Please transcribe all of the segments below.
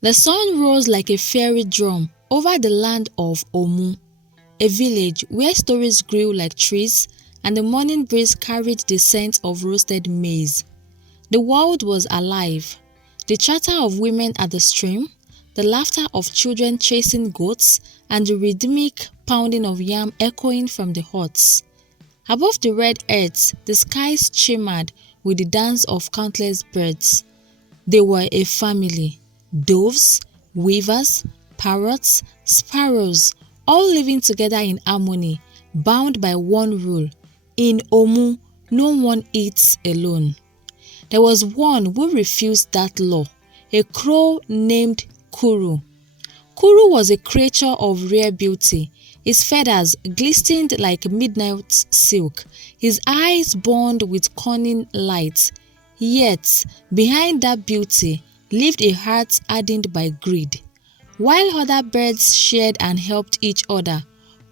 The sun rose like a fairy drum over the land of Omu, a village where stories grew like trees and the morning breeze carried the scent of roasted maize. The world was alive. The chatter of women at the stream, the laughter of children chasing goats, and the rhythmic pounding of yam echoing from the huts. Above the red earth, the skies shimmered with the dance of countless birds. They were a family: doves, weavers, parrots, sparrows, all living together in harmony, bound by one rule: in Omu, no one eats alone. There was one who refused that law, a crow named Kuru. Kuru was a creature of rare beauty. His feathers glistened like midnight silk, his eyes burned with cunning light. Yet, behind that beauty lived a heart hardened by greed. While other birds shared and helped each other,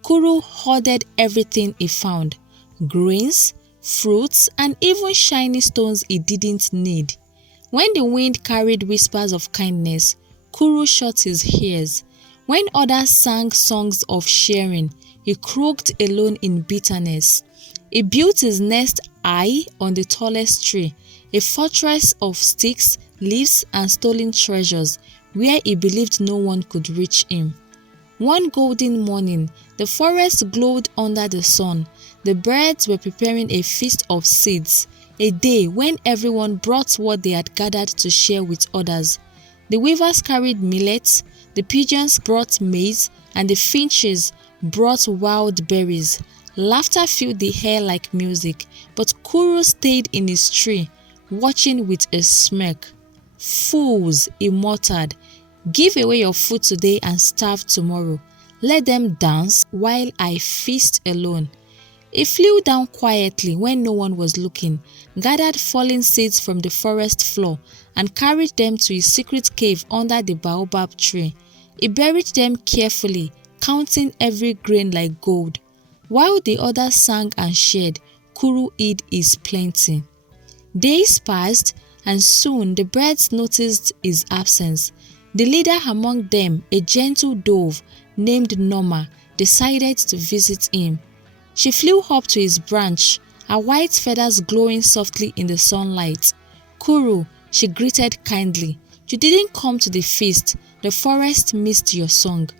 Kuru hoarded everything he found: grains, fruits, and even shiny stones he didn't need. When the wind carried whispers of kindness, Kuru shut his ears. When others sang songs of sharing, he croaked alone in bitterness. He built his nest high on the tallest tree, a fortress of sticks, leaves, and stolen treasures, where he believed no one could reach him. One golden morning, the forest glowed under the sun. The birds were preparing a feast of seeds, a day when everyone brought what they had gathered to share with others. The weavers carried millets, the pigeons brought maize, and the finches brought wild berries. Laughter filled the air like music, but Kuru stayed in his tree, watching with a smirk. "Fools," he muttered, "give away your food today and starve tomorrow. Let them dance while I feast alone." He flew down quietly when no one was looking, gathered fallen seeds from the forest floor, and carried them to his secret cave under the baobab tree. He buried them carefully, counting every grain like gold. While the others sang and shared, Kuru hid his plenty. Days passed, and soon the birds noticed his absence. The leader among them, a gentle dove named Norma, decided to visit him. She flew up to his branch, her white feathers glowing softly in the sunlight. "Kuru," she greeted kindly, "you didn't come to the feast. The forest missed your song."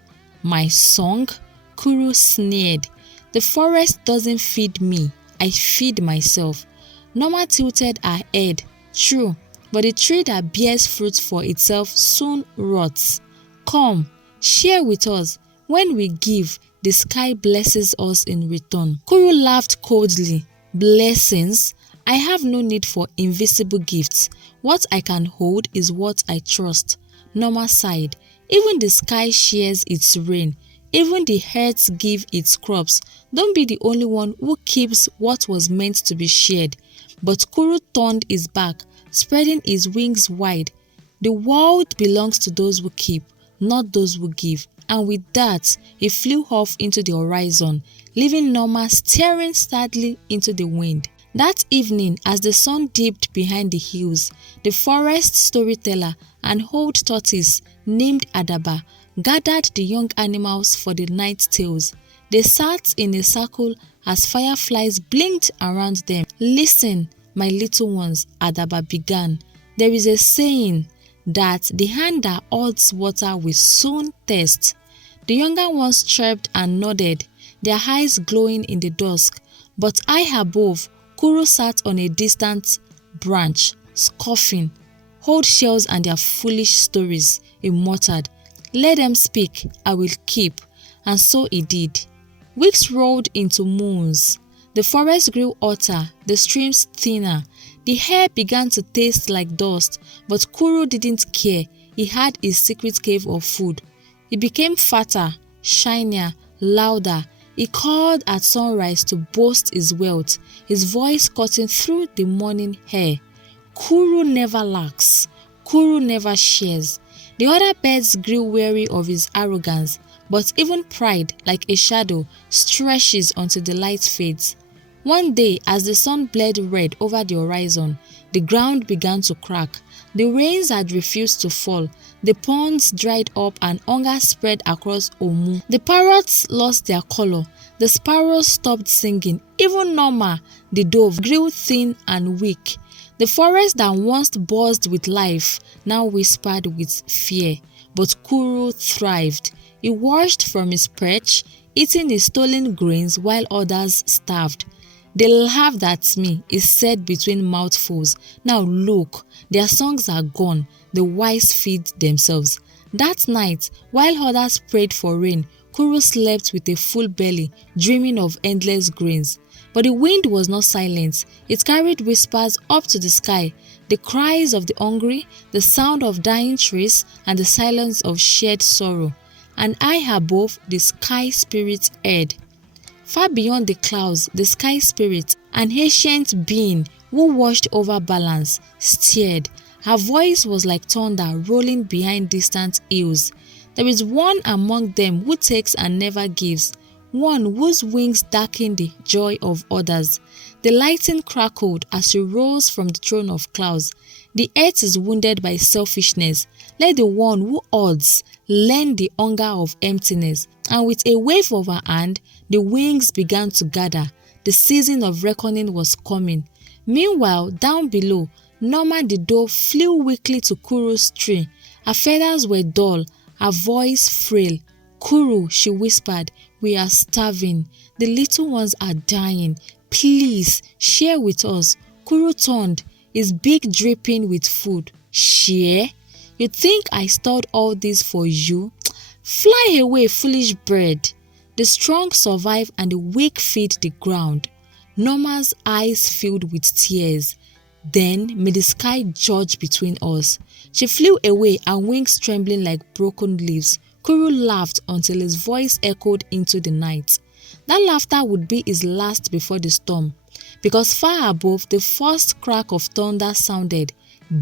"My song?" Kuru sneered. "The forest doesn't feed me, I feed myself." Norma tilted her head. "True, but the tree that bears fruit for itself soon rots. Come, share with us. When we give, the sky blesses us in return." Kuru laughed coldly. "Blessings? I have no need for invisible gifts. What I can hold is what I trust." Norma sighed. "Even the sky shares its rain. Even the earth gives its crops. Don't be the only one who keeps what was meant to be shared." But Kuru turned his back, spreading his wings wide. "The world belongs to those who keep, not those who give." And with that, he flew off into the horizon, leaving Norma staring sadly into the wind. That evening, as the sun dipped behind the hills, the forest storyteller, an old tortoise named Adaba, gathered the young animals for the night tales. They sat in a circle as fireflies blinked around them. "Listen, my little ones," Adaba began. "There is a saying that the hand that holds water will soon thirst." The younger ones chirped and nodded, their eyes glowing in the dusk. But high above, Kuru sat on a distant branch, scoffing. "Old shells and their foolish stories," he muttered. "Let them speak, I will keep." And so he did. Weeks rolled into moons. The forest grew hotter, the streams thinner. The air began to taste like dust, but Kuru didn't care. He had his secret cave of food. He became fatter, shinier, louder. He called at sunrise to boast his wealth, his voice cutting through the morning air. Kuru never lacks. Kuru never shares. The other birds grew weary of his arrogance, but even pride, like a shadow, stretches until the light fades. One day, as the sun bled red over the horizon, the ground began to crack. The rains had refused to fall. The ponds dried up and hunger spread across Omu. The parrots lost their color. The sparrows stopped singing. Even Norma, the dove, grew thin and weak. The forest that once buzzed with life now whispered with fear. But Kuru thrived. He washed from his perch, eating his stolen grains while others starved. "They laughed at me," he said between mouthfuls. "Now look, their songs are gone. The wise feed themselves." That night, while others prayed for rain, Kuru slept with a full belly, dreaming of endless grains. But the wind was not silent. It carried whispers up to the sky, the cries of the hungry, the sound of dying trees, and the silence of shared sorrow. And high above, the sky spirit heard. Far beyond the clouds, the sky spirit, an ancient being who watched over balance, stared. Her voice was like thunder rolling behind distant hills. "There is one among them who takes and never gives, one whose wings darken the joy of others." The lightning crackled as she rose from the throne of clouds. "The earth is wounded by selfishness. Let the one who hoards learn the hunger of emptiness." And with a wave of her hand, the wings began to gather. The season of reckoning was coming. Meanwhile, down below, Norma the dove flew weakly to Kuru's tree. Her feathers were dull, her voice frail. "Kuru," she whispered, "we are starving. The little ones are dying. Please, share with us." Kuru turned, his beak dripping with food. "Share? You think I stored all this for you? Fly away, foolish bird. The strong survive and the weak feed the ground." Norma's eyes filled with tears. "Then may the sky judge between us." She flew away, her wings trembling like broken leaves. Kuru laughed until his voice echoed into the night. That laughter would be his last before the storm, because far above, the first crack of thunder sounded,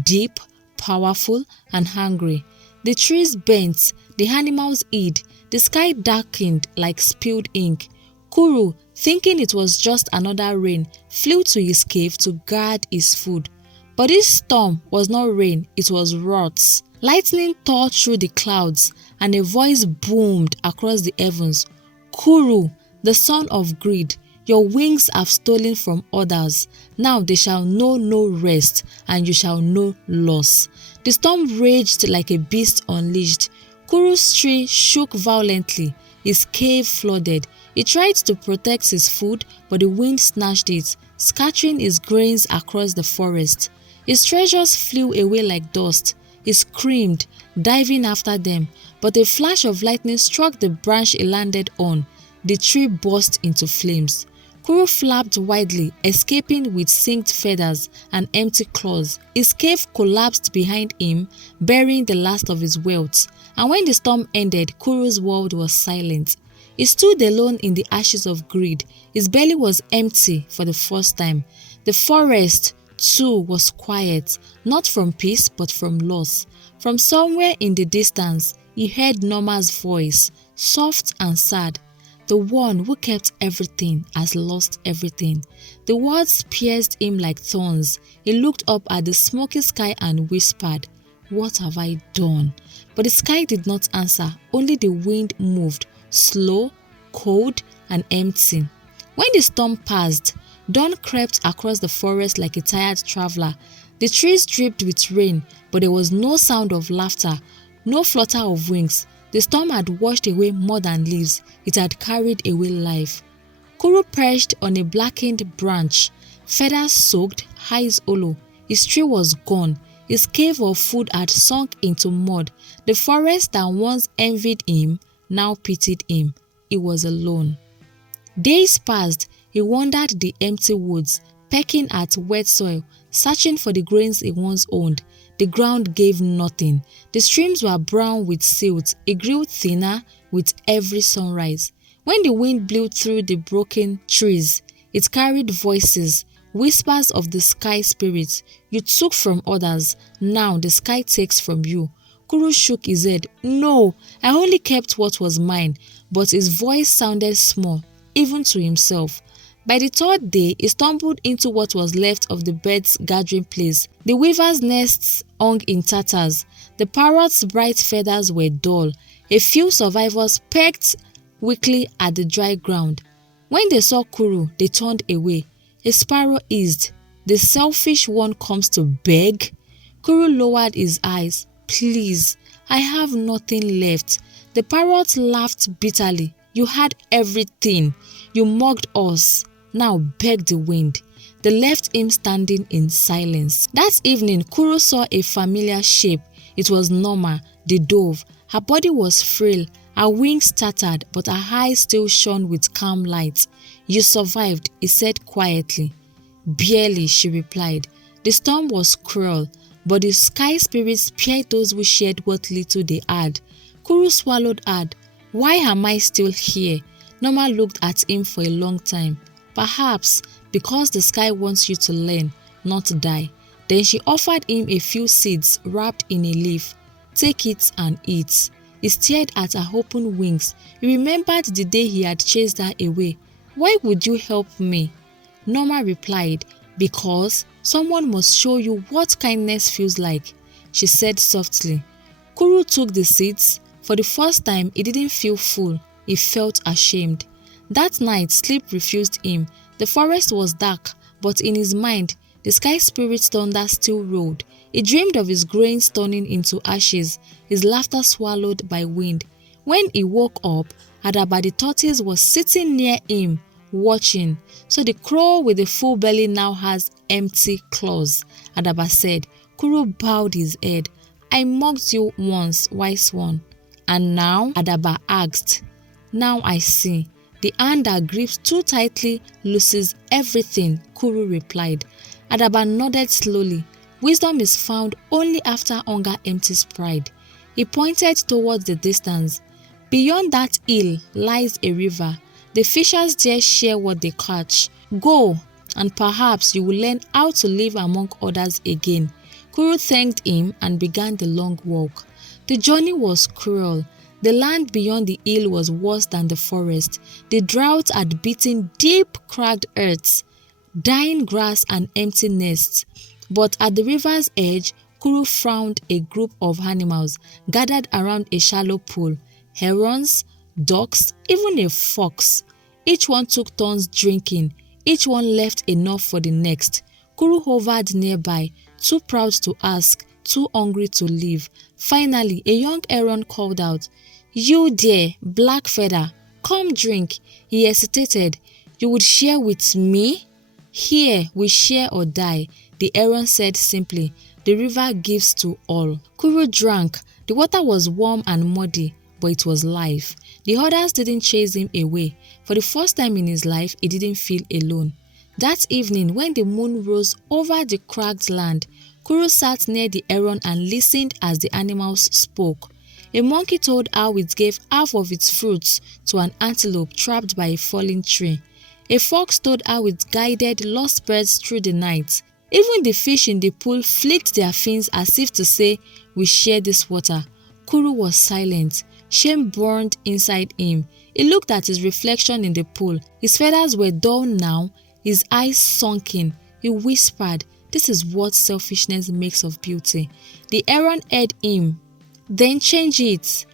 deep, powerful, and hungry. The trees bent, the animals hid, the sky darkened like spilled ink. Kuru, thinking it was just another rain, flew to his cave to guard his food. But this storm was not rain, it was wrath. Lightning tore through the clouds, and a voice boomed across the heavens. "Kuru, the son of greed, your wings have stolen from others. Now they shall know no rest, and you shall know loss." The storm raged like a beast unleashed. Kuru's tree shook violently, his cave flooded. He tried to protect his food, but the wind snatched it, scattering his grains across the forest. His treasures flew away like dust. He screamed, diving after them, but a flash of lightning struck the branch he landed on. The tree burst into flames. Kuru flapped widely, escaping with singed feathers and empty claws. His cave collapsed behind him, burying the last of his wealth. And when the storm ended, Kuru's world was silent. He stood alone in the ashes of greed. His belly was empty for the first time. The forest, too, was quiet, not from peace but from loss. From somewhere in the distance, he heard Norma's voice, soft and sad. "The one who kept everything has lost everything." The words pierced him like thorns. He looked up at the smoky sky and whispered, "What have I done?" But the sky did not answer. Only the wind moved, slow, cold, and empty. When the storm passed, dawn crept across the forest like a tired traveler. The trees dripped with rain, but there was no sound of laughter, no flutter of wings. The storm had washed away more than leaves. It had carried away life. Kuru perched on a blackened branch, feathers soaked, eyes hollow. His tree was gone. His cave of food had sunk into mud. The forest that once envied him now pitied him. He was alone. Days passed. He wandered the empty woods, pecking at wet soil, searching for the grains he once owned. The ground gave nothing. The streams were brown with silt. It grew thinner with every sunrise. When the wind blew through the broken trees, it carried voices, whispers of the sky spirit. "You took from others, now the sky takes from you." Kuru shook his head. "No, I only kept what was mine." But his voice sounded small, even to himself. By the third day, he stumbled into what was left of the birds' gathering place. The weavers' nests hung in tatters. The parrot's bright feathers were dull. A few survivors pecked weakly at the dry ground. When they saw Kuru, they turned away. A sparrow hissed, "The selfish one comes to beg?" Kuru lowered his eyes. "Please, I have nothing left." The parrot laughed bitterly. "You had everything. You mocked us. Now beg the wind." They left him standing in silence. That evening, Kuru saw a familiar shape. It was Norma, the dove. Her body was frail, her wings tattered, but her eyes still shone with calm light. "You survived," he said quietly. "Barely," she replied. "The storm was cruel, but the sky spirits spared those who shared what little they had." Kuru swallowed hard. "Why am I still here?" Norma looked at him for a long time. "Perhaps because the sky wants you to learn, not die." Then she offered him a few seeds wrapped in a leaf. "Take it and eat." He stared at her open wings. He remembered the day he had chased her away. "Why would you help me?" Norma replied, "Because someone must show you what kindness feels like," she said softly. Kuru took the seeds. For the first time, he didn't feel full. He felt ashamed. That night, sleep refused him. The forest was dark, but in his mind, the sky spirit's thunder still rolled. He dreamed of his grains turning into ashes, his laughter swallowed by wind. When he woke up, Adaba the tortoise was sitting near him, watching. "So the crow with the full belly now has empty claws," Adaba said. Kuru bowed his head. "I mocked you once, wise one." "And now?" Adaba asked. "Now I see. The hand that grips too tightly loses everything," Kuru replied. Adaba nodded slowly. "Wisdom is found only after hunger empties pride." He pointed towards the distance. "Beyond that hill lies a river. The fishers there share what they catch. Go, and perhaps you will learn how to live among others again." Kuru thanked him and began the long walk. The journey was cruel. The land beyond the hill was worse than the forest. The drought had beaten deep, cracked earths, dying grass and empty nests. But at the river's edge, Kuru found a group of animals gathered around a shallow pool. Herons, ducks, even a fox. Each one took turns drinking. Each one left enough for the next. Kuru hovered nearby, too proud to ask, too hungry to leave. Finally, a young heron called out, "You there, Black Feather, come drink." He hesitated. "You would share with me?" "Here, we share or die," the heron said simply. "The river gives to all." Kuru drank. The water was warm and muddy, but it was life. The others didn't chase him away. For the first time in his life, he didn't feel alone. That evening, when the moon rose over the cracked land, Kuru sat near the heron and listened as the animals spoke. A monkey told how it gave half of its fruits to an antelope trapped by a falling tree. A fox told how it guided lost birds through the night. Even the fish in the pool flicked their fins as if to say, "We share this water." Kuru was silent. Shame burned inside him. He looked at his reflection in the pool. His feathers were dull now, his eyes sunken. He whispered, "This is what selfishness makes of beauty." The heron heard him. "Then change it."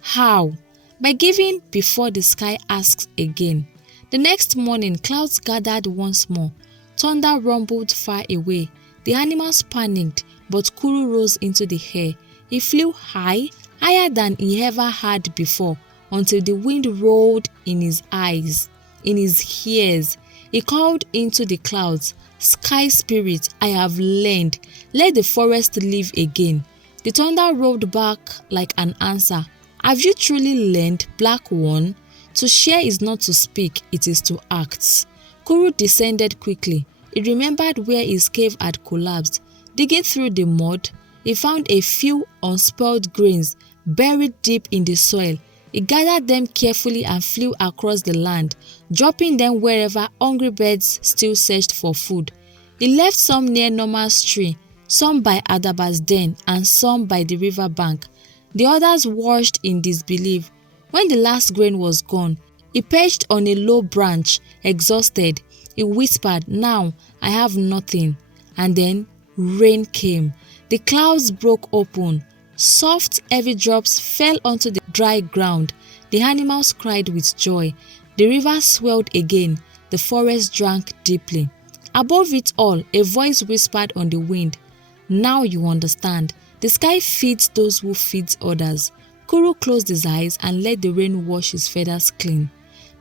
"How?" "By giving before the sky asks again." The next morning, clouds gathered once more. Thunder rumbled far away. The animals panicked, but Kuru rose into the air. He flew high, higher than he ever had before, until the wind rolled in his eyes, in his ears. He called into the clouds, "Sky spirit, I have learned. Let the forest live again." The thunder rolled back like an answer. "Have you truly learned, Black One? To share is not to speak, it is to act." Kuru descended quickly. He remembered where his cave had collapsed. Digging through the mud, he found a few unspoiled grains buried deep in the soil. He gathered them carefully and flew across the land, dropping them wherever hungry birds still searched for food. He left some near Norma's tree, some by Adaba's den, and some by the river bank. The others watched in disbelief. When the last grain was gone, he perched on a low branch, exhausted. He whispered, "Now I have nothing." And then rain came. The clouds broke open. Soft, heavy drops fell onto the dry ground. The animals cried with joy. The river swelled again. The forest drank deeply. Above it all, a voice whispered on the wind, "Now you understand. The sky feeds those who feed others." Kuru closed his eyes and let the rain wash his feathers clean.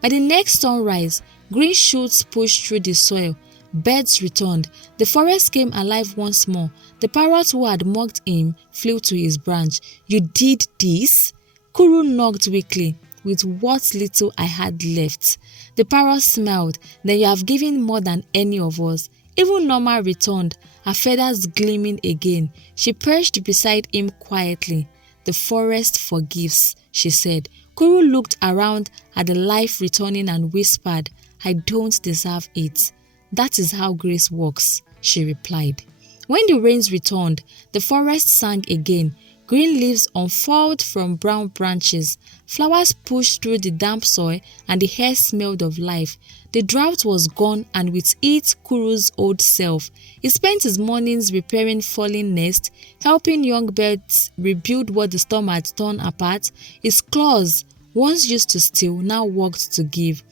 By the next sunrise, green shoots pushed through the soil. Birds returned. The forest came alive once more. The parrot who had mocked him flew to his branch. "You did this?" Kuru knocked weakly. "With what little I had left." The parrot smiled. "Then you have given more than any of us." Even Norma returned, her feathers gleaming again. She perched beside him quietly. "The forest forgives," she said. Kuru looked around at the life returning and whispered, "I don't deserve it." "That is how grace works," she replied. When the rains returned, the forest sang again. Green leaves unfurled from brown branches. Flowers pushed through the damp soil and the air smelled of life. The drought was gone, and with it Kuru's old self. He spent his mornings repairing fallen nests, helping young birds rebuild what the storm had torn apart. His claws, once used to steal, now worked to give.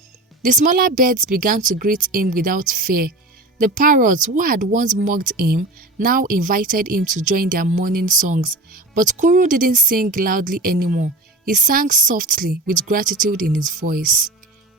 The smaller birds began to greet him without fear. The parrots, who had once mocked him, now invited him to join their morning songs. But Kuru didn't sing loudly anymore. He sang softly, with gratitude in his voice.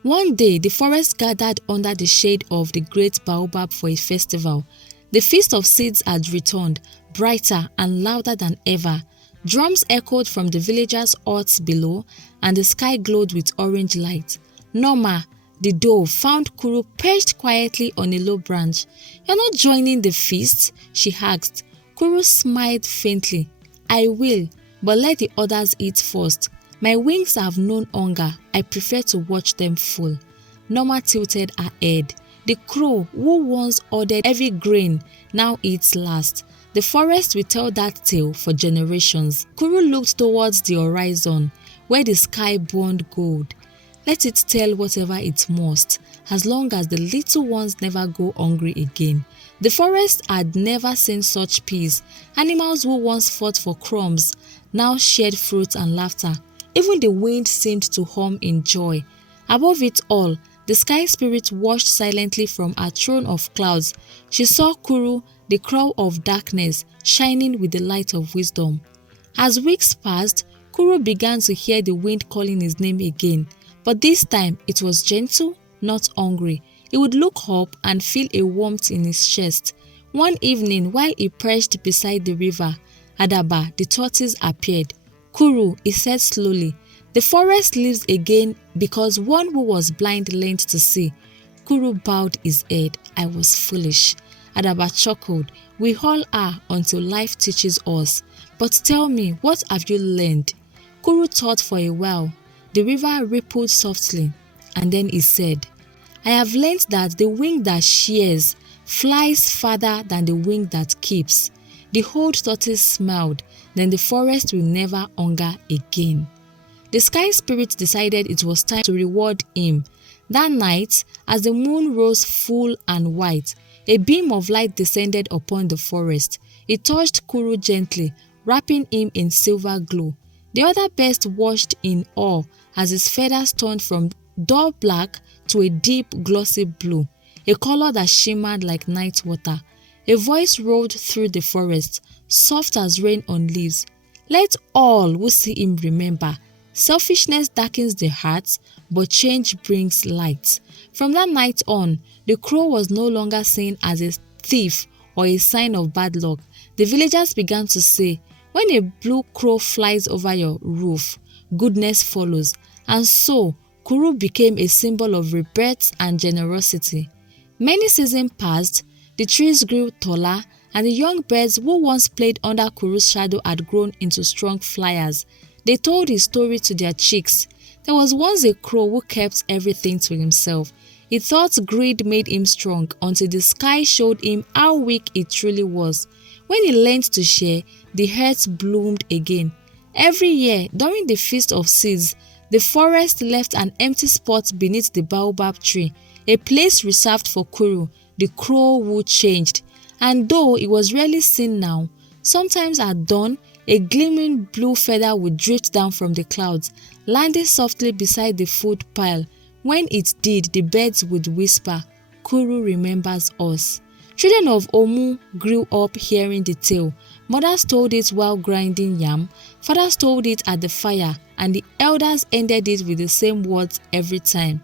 One day, the forest gathered under the shade of the great baobab for a festival. The Feast of Seeds had returned, brighter and louder than ever. Drums echoed from the villagers' huts below, and the sky glowed with orange light. Norma, the dove, found Kuru perched quietly on a low branch. "You're not joining the feast?" she asked. Kuru smiled faintly. "I will, but let the others eat first. My wings have known hunger. I prefer to watch them full." Norma tilted her head. "The crow, who once ordered every grain, now eats last. The forest will tell that tale for generations." Kuru looked towards the horizon, where the sky burned gold. "Let it tell whatever it must, as long as the little ones never go hungry again." The forest had never seen such peace. Animals who once fought for crumbs now shared fruit and laughter. Even the wind seemed to hum in joy. Above it all, the sky spirit watched silently from her throne of clouds. She saw Kuru, the crow of darkness, shining with the light of wisdom. As weeks passed, Kuru began to hear the wind calling his name again. But this time it was gentle, not hungry. He would look up and feel a warmth in his chest. One evening, while he perched beside the river, Adaba, the tortoise, appeared. "Kuru," he said slowly, "the forest lives again because one who was blind learned to see." Kuru bowed his head. "I was foolish." Adaba chuckled. "We all are until life teaches us. But tell me, what have you learned?" Kuru thought for a while. The river rippled softly, and then he said, "I have learned that the wing that shears flies farther than the wing that keeps." The old tortoise smiled. "Then the forest will never hunger again." The sky spirit decided it was time to reward him. That night, as the moon rose full and white, a beam of light descended upon the forest. It touched Kuru gently, wrapping him in silver glow. The other birds watched in awe as his feathers turned from dull black to a deep glossy blue, a color that shimmered like night water. A voice rolled through the forest, soft as rain on leaves. "Let all who see him remember, selfishness darkens the heart, but change brings light." From that night on, the crow was no longer seen as a thief or a sign of bad luck. The villagers began to say, "When a blue crow flies over your roof, goodness follows." And so, Kuru became a symbol of rebirth and generosity. Many seasons passed, the trees grew taller, and the young birds who once played under Kuru's shadow had grown into strong flyers. They told his story to their chicks. There was once a crow who kept everything to himself. He thought greed made him strong until the sky showed him how weak it truly was. When he learned to share, the earth bloomed again. Every year, during the Feast of Seeds, the forest left an empty spot beneath the baobab tree, a place reserved for Kuru, the crow who changed. And though he was rarely seen now, sometimes at dawn, A gleaming blue feather would drift down from the clouds, landing softly beside the food pile. When it did, the birds would whisper, "Kuru remembers us." Children of Omu grew up hearing the tale. Mothers told it while grinding yam, fathers told it at the fire, and the elders ended it with the same words every time.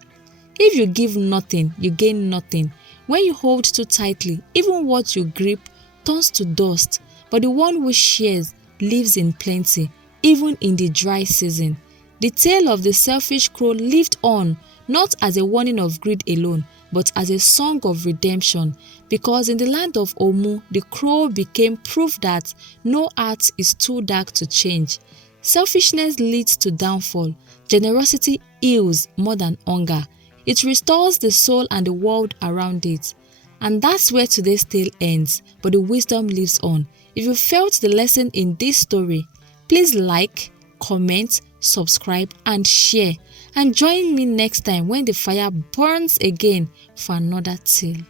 If you give nothing, you gain nothing. When you hold too tightly, even what you grip turns to dust. But the one who shares lives in plenty, even in the dry season. The tale of the selfish crow lived on, not as a warning of greed alone, but as a song of redemption, because in the land of Omu, the crow became proof that no art is too dark to change. Selfishness leads to downfall. Generosity heals more than hunger. It restores the soul and the world around it. And that's where today's tale ends, but the wisdom lives on. If you felt the lesson in this story, please like, comment, subscribe, and share. And join me next time when the fire burns again for another tale.